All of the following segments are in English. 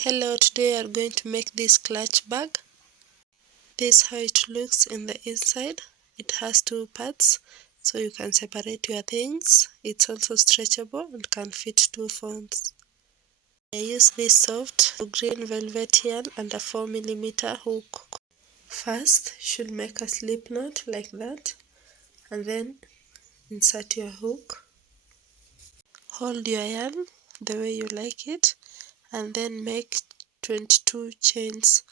Hello, today we are going to make this clutch bag. This is how it looks in the inside. It has two parts so you can separate your things. It's also stretchable and can fit two phones. I use this soft green velvet yarn and a 4mm hook. First, you should make a slip knot like that and then insert your hook. Hold your yarn the way you like it and then make 22 chains.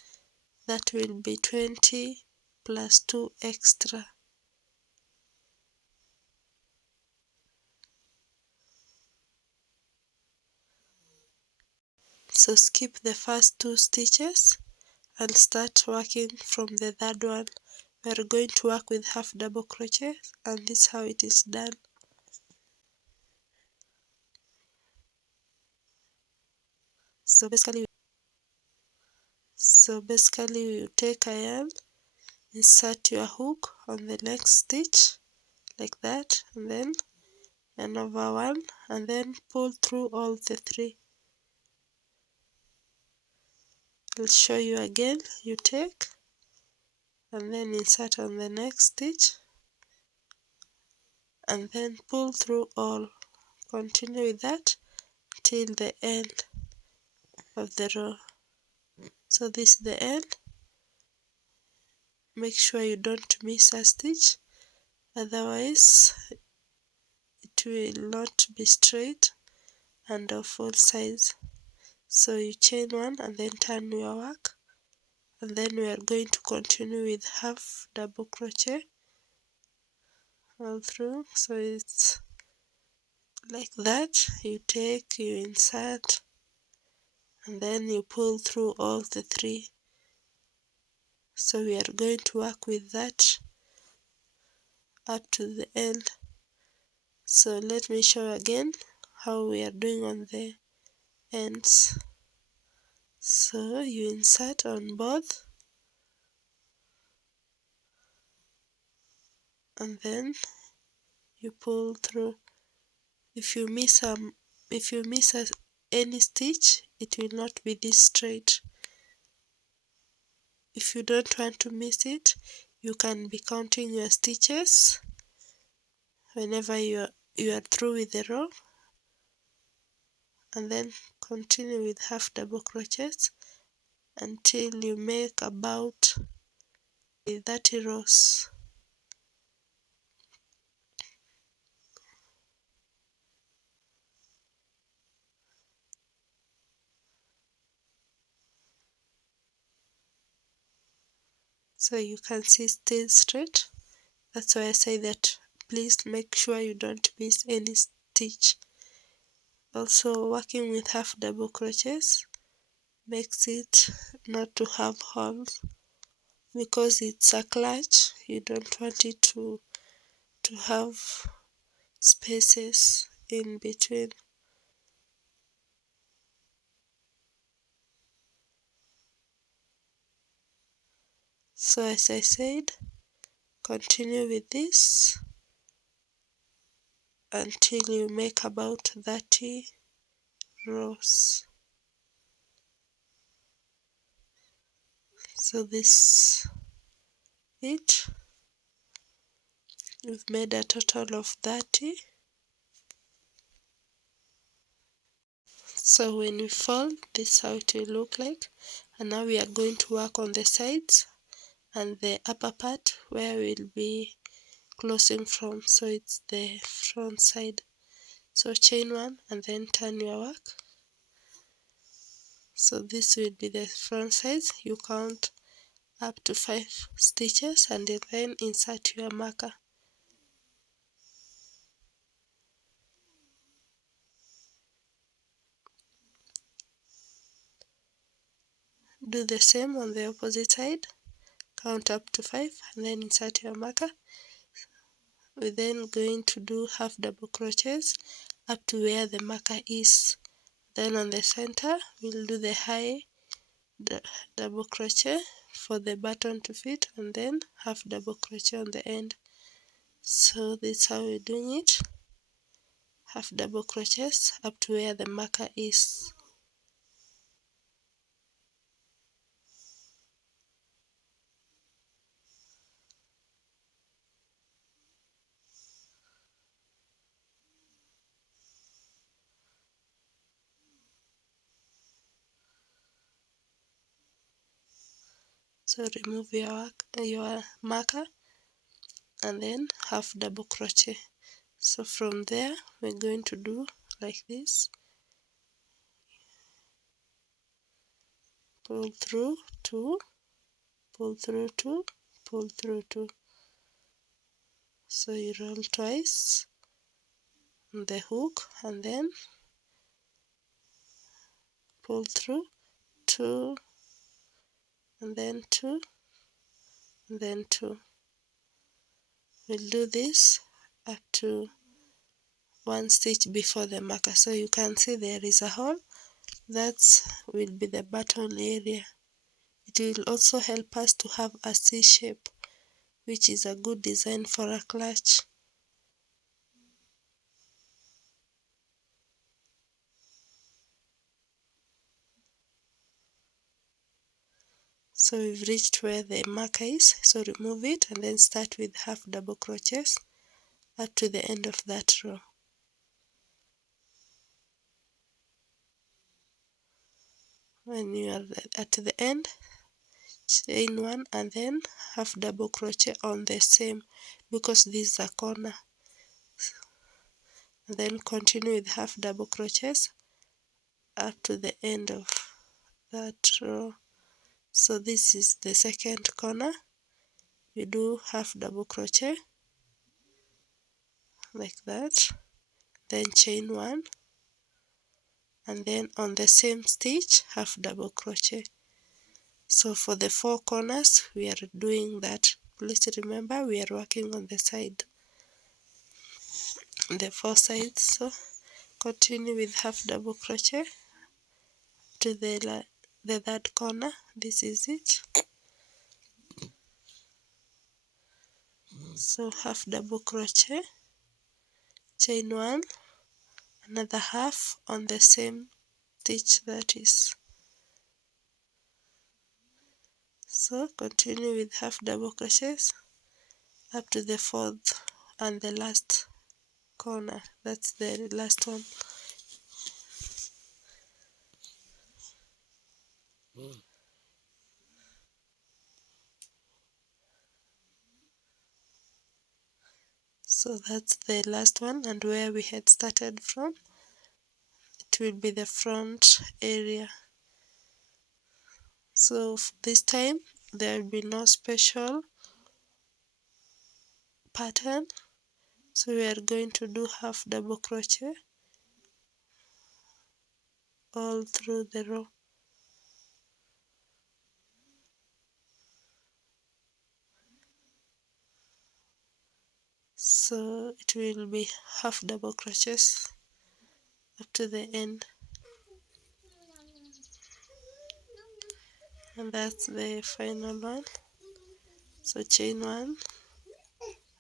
That will be 20 plus 2 extra. So skip the first 2 stitches and start working from the third one. We are going to work with half double crochet and this is how it is done. So basically you take a yarn, insert your hook on the next stitch like that, and then yarn over one and then pull through all the 3. I'll show you again. You take and then insert on the next stitch and then pull through all. Continue with that till the end of the row. So this is the end. Make sure you don't miss a stitch, otherwise it will not be straight and of full size. So you chain one and then turn your work, and then we are going to continue with half double crochet all through. So it's like that. You take, you insert, and then you pull through all the 3. So we are going to work with that up to the end. So let me show again how we are doing on the ends. So you insert on both and then you pull through. If you miss any stitch, it will not be this straight. If you don't want to miss it, you can be counting your stitches whenever you are through with the row, and then continue with half double crochets until you make about 30 rows. So you can see still straight. That's why I say that please make sure you don't miss any stitch. Also, working with half double crochets makes it not to have holes, because it's a clutch. You don't want it to have spaces in between. So as I said, continue with this until you make about 30 rows. So this it. We've made a total of 30. So when we fold, this is how it will look like. And now we are going to work on the sides and the upper part where we'll be closing from. So it's the front side. So chain one and then turn your work. So this will be the front side. You count up to 5 stitches and then insert your marker. Do the same on the opposite side. Count up to 5 and then insert your marker. We're then going to do half double crochets up to where the marker is. Then on the center we'll do the high double crochet for the button to fit, and then half double crochet on the end. So this is how we're doing it. Half double crochets up to where the marker is. So remove your marker and then half double crochet. So from there we're going to do like this, pull through two, pull through two, pull through two. So you roll twice on the hook and then pull through two and then two and then two. We'll do this up to one stitch before the marker, so you can see there is a hole. That will be the button area. It will also help us to have a C shape, which is a good design for a clutch. So we've reached where the marker is, so remove it and then start with half double crochets up to the end of that row. When you are at the end, chain one and then half double crochet on the same, because this is a corner, and then continue with half double crochets up to the end of that row. So this is the second corner. We do half double crochet like that, then chain one and then on the same stitch half double crochet. So for the four corners we are doing that. Please remember we are working on the side, the four sides. So continue with half double crochet to the third corner. This is it. So half double crochet, chain one, another half on the same stitch, that is. So continue with half double crochets up to the fourth and the last corner. That's the last one. So that's the last one, and where we had started from, it will be the front area. So this time there will be no special pattern, so we are going to do half double crochet all through the row. So it will be half double crochets up to the end, and that's the final one. So chain one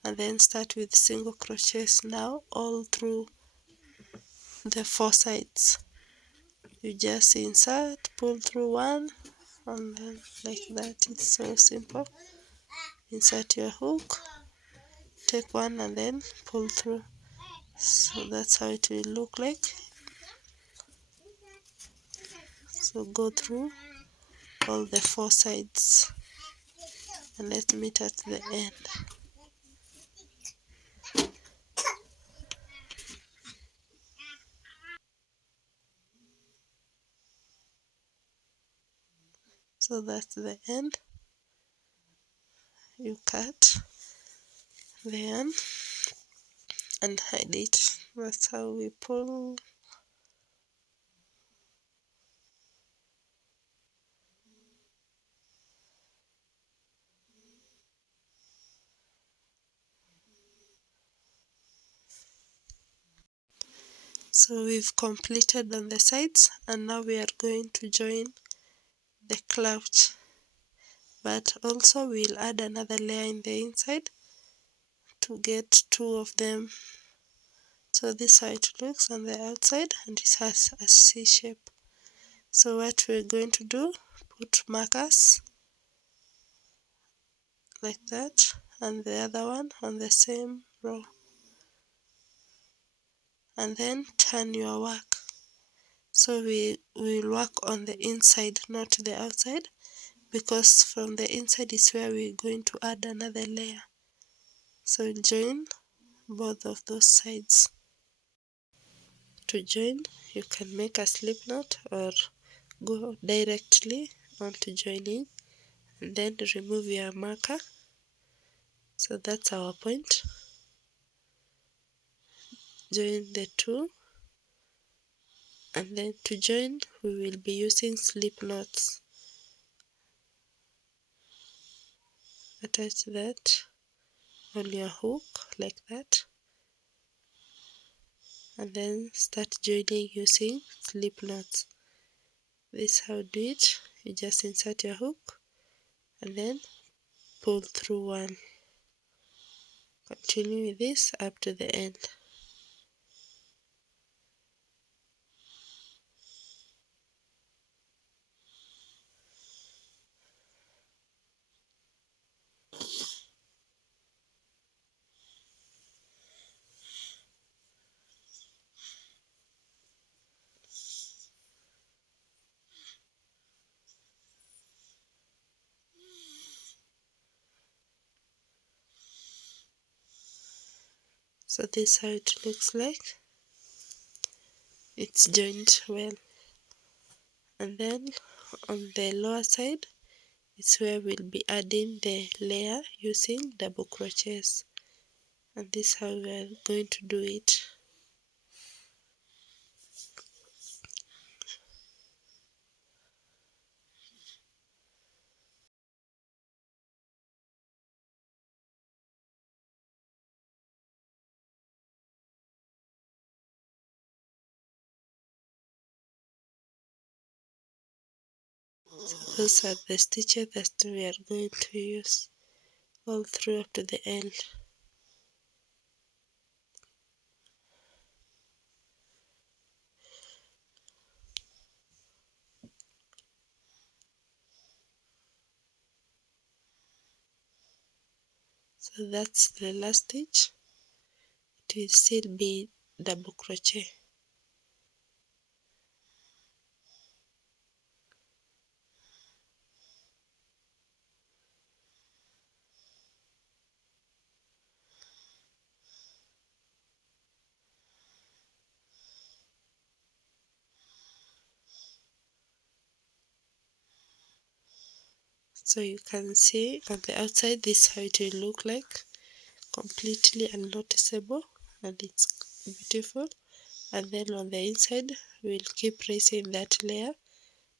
and then start with single crochets now all through the four sides. You just insert, pull through one, and then like that. It's so simple. Insert your hook, take one and then pull through. So that's how it will look like. So go through all the four sides and let's meet at the end. So that's the end. You cut the end and hide it. That's how we pull. So we've completed on the sides, and now we are going to join the clutch, but also we'll add another layer in the inside to get two of them. So this is how it looks on the outside, and it has a C shape. So what we're going to do, put markers like that, and the other one on the same row, and then turn your work. So we will work on the inside, not the outside, because from the inside is where we're going to add another layer. So join both of those sides. To join, you can make a slip knot or go directly onto joining and then remove your marker. So that's our point. Join the two, and then to join we will be using slip knots. Attach that on your hook like that, and then start joining using slip knots. This is how to do it. You just insert your hook and then pull through one. Continue with this up to the end. So this is how it looks like. It's joined well. And then on the lower side, it's where we'll be adding the layer using double crochets. And this is how we are going to do it. So those are the stitches that we are going to use all through up to the end. So that's the last stitch. It will still be double crochet. So you can see on the outside this is how it will look like, completely unnoticeable, and it's beautiful. And then on the inside we'll keep raising that layer,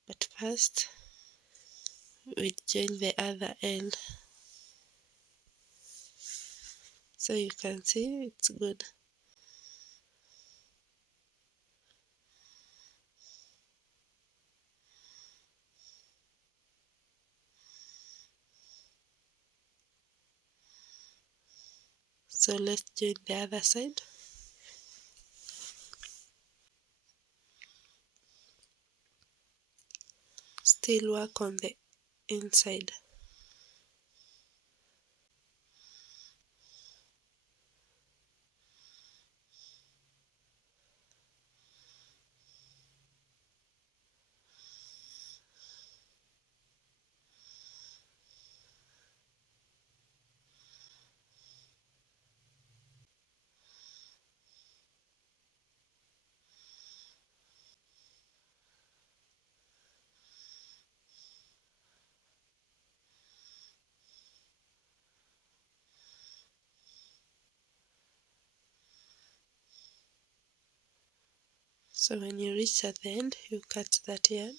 but first we'll join the other end. So you can see it's good. So let's join the other side. Still work on the inside. So when you reach at the end, you cut that yarn,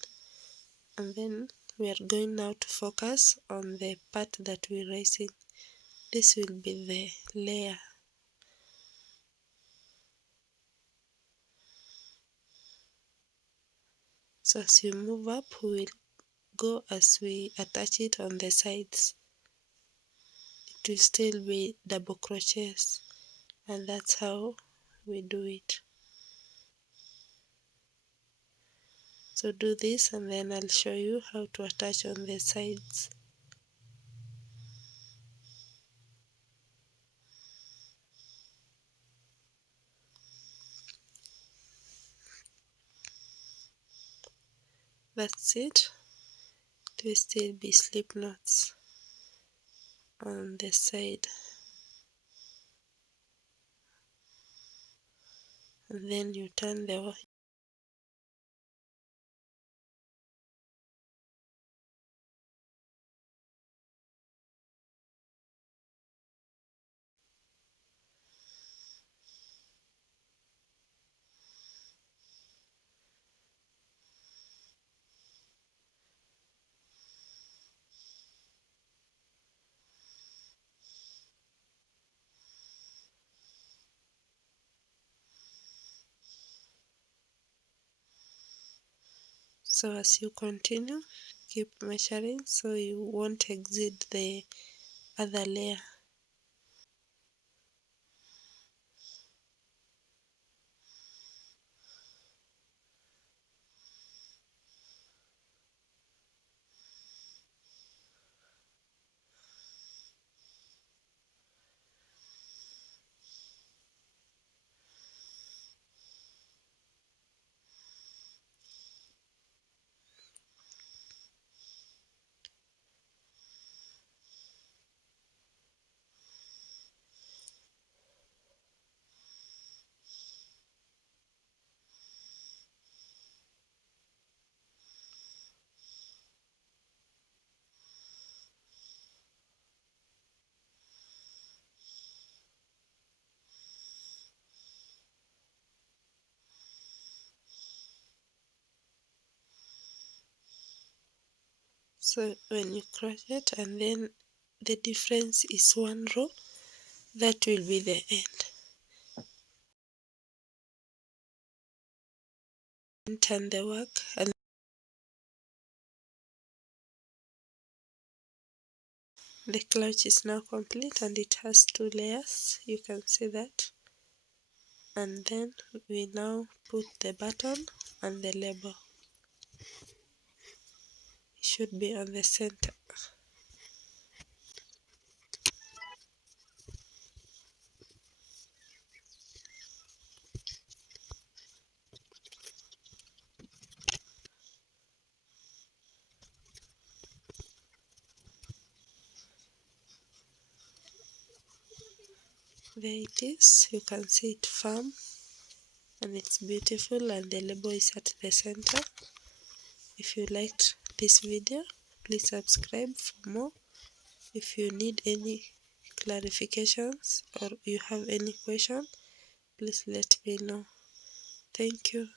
and then we are going now to focus on the part that we're raising. This will be the layer. So as you move up, we will go as we attach it on the sides. It will still be double crochets, and that's how we do it. So do this and then I'll show you how to attach on the sides. That's it. to still be slip knots on the side, and then you turn the so as you continue, keep measuring so you won't exceed the other layer. So when you crochet and then the difference is one row, that will be the end. And turn the work, and the clutch is now complete and it has 2 layers, you can see that. And then we now put the button and the label. It should be on the center. There it is, you can see it firm and it's beautiful, and the label is at the center. If you liked this video, please subscribe for more. If you need any clarifications or you have any question, please let me know. Thank you.